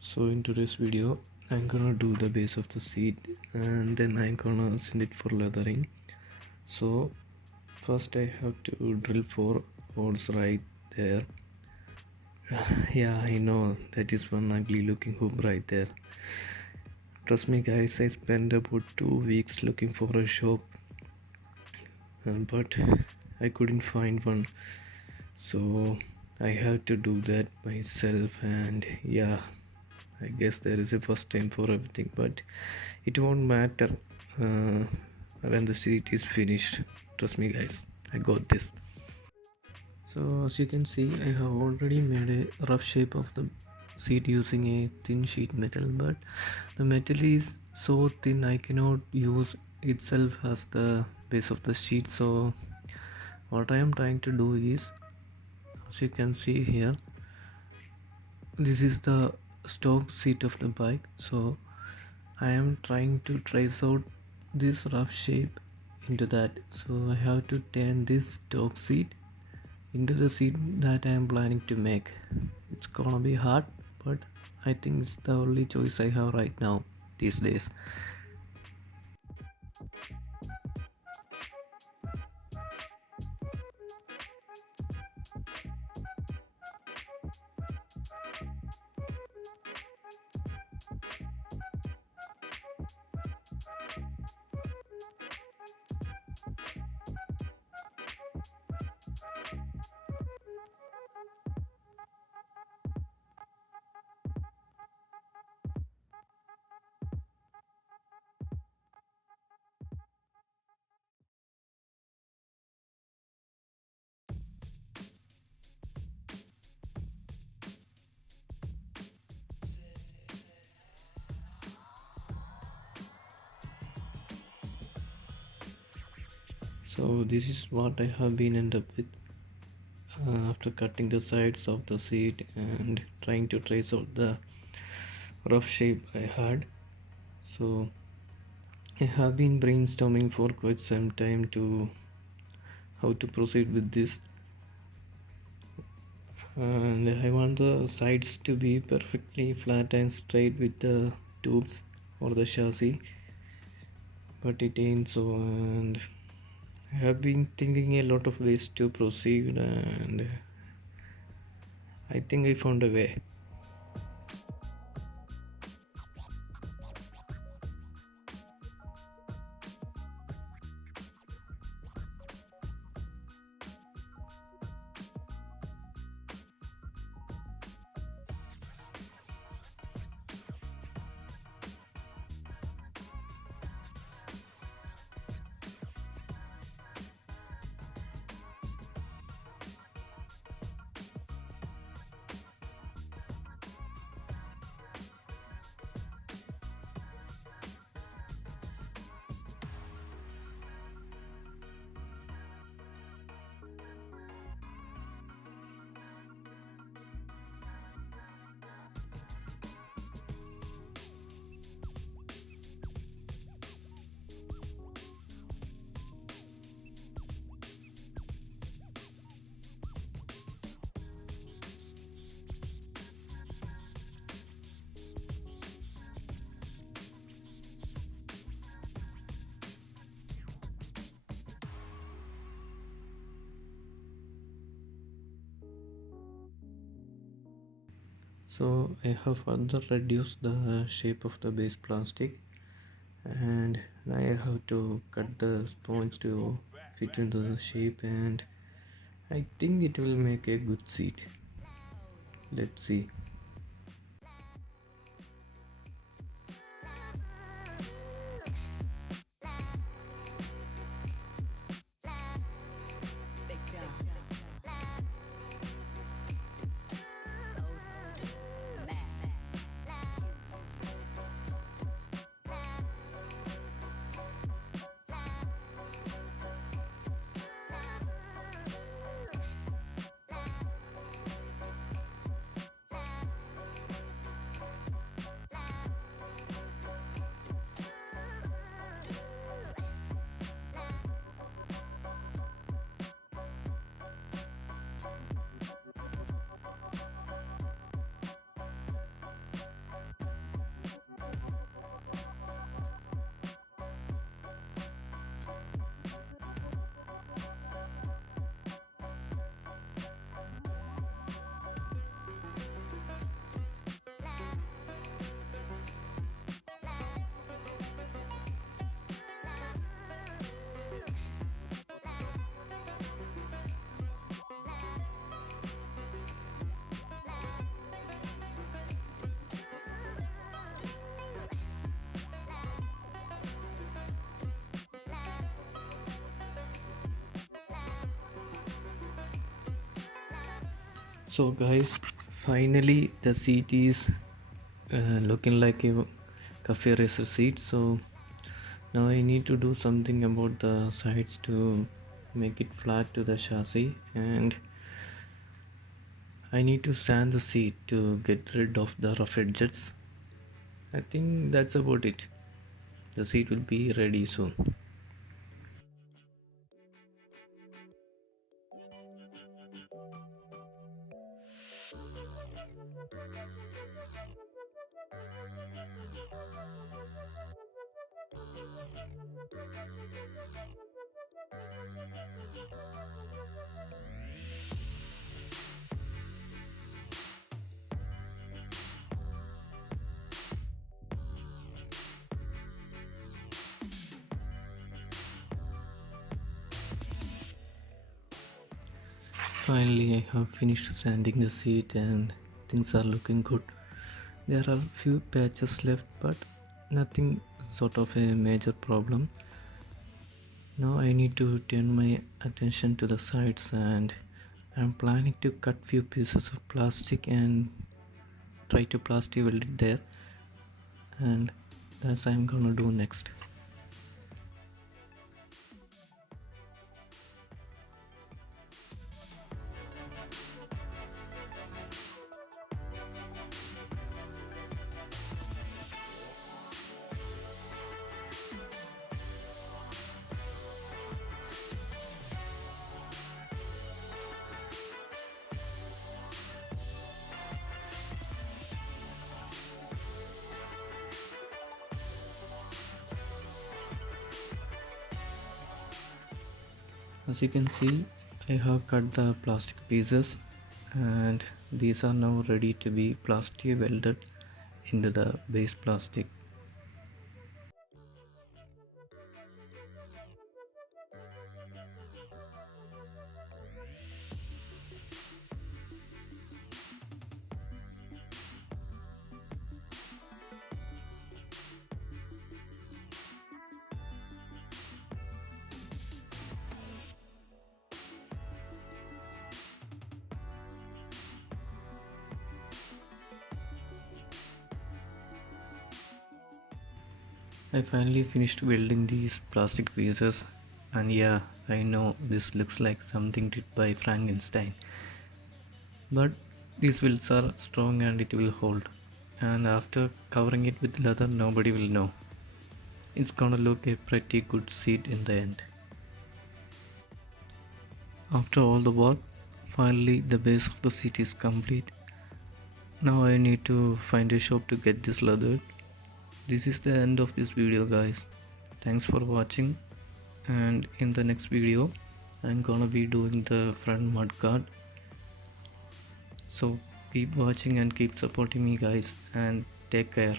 So in today's video I'm gonna do the base of the seat and then I'm gonna send it for leathering. So first I have to drill 4 holes right there. Yeah, I know that is one ugly looking hoop right there. Trust me guys, I spent about 2 weeks looking for a shop, but I couldn't find one, so I have to do that myself. And yeah, I guess there is a first time for everything, but it won't matter uh, when the seat is finished. Trust me guys, I got this. So as you can see, I have already made a rough shape of the seat using a thin sheet metal, but the metal is so thin I cannot use itself as the base of the sheet. So what I am trying to do is, as you can see here, this is the stock seat of the bike. So I am trying to trace out this rough shape into that. So I have to turn this stock seat into the seat that I am planning to make. It's gonna be hard, but I think it's the only choice I have right now these days. So this is what I have been end up with after cutting the sides of the seat and trying to trace out the rough shape I had. So I have been brainstorming for quite some time to how to proceed with this, and I want the sides to be perfectly flat and straight with the tubes or the chassis, but it ain't so. And I have been thinking a lot of ways to proceed, and I think I found a way. So I have further reduced the shape of the base plastic, and I have to cut the sponge to fit into the shape, and I think it will make a good seat. Let's see. So guys, finally the seat is looking like a cafe racer seat. So now I need to do something about the sides to make it flat to the chassis, and I need to sand the seat to get rid of the rough edges. I think that's about it. The seat will be ready soon. Finally, I have finished sanding the seat and things are looking good. There are few patches left, but nothing sort of a major problem. Now I need to turn my attention to the sides, and I'm planning to cut few pieces of plastic and try to plastic weld it there, and that's I'm gonna do next. As you can see, I have cut the plastic pieces and these are now ready to be plastic welded into the base plastic. I finally finished welding these plastic pieces, and yeah, I know this looks like something did by Frankenstein, but these wheels are strong and it will hold, and after covering it with leather nobody will know. It's gonna look a pretty good seat in the end. After all the work, finally the base of the seat is complete. Now I need to find a shop to get this leather. This is the end of this video guys. Thanks for watching, and in the next video I'm gonna be doing the front mudguard. So keep watching and keep supporting me guys, and take care.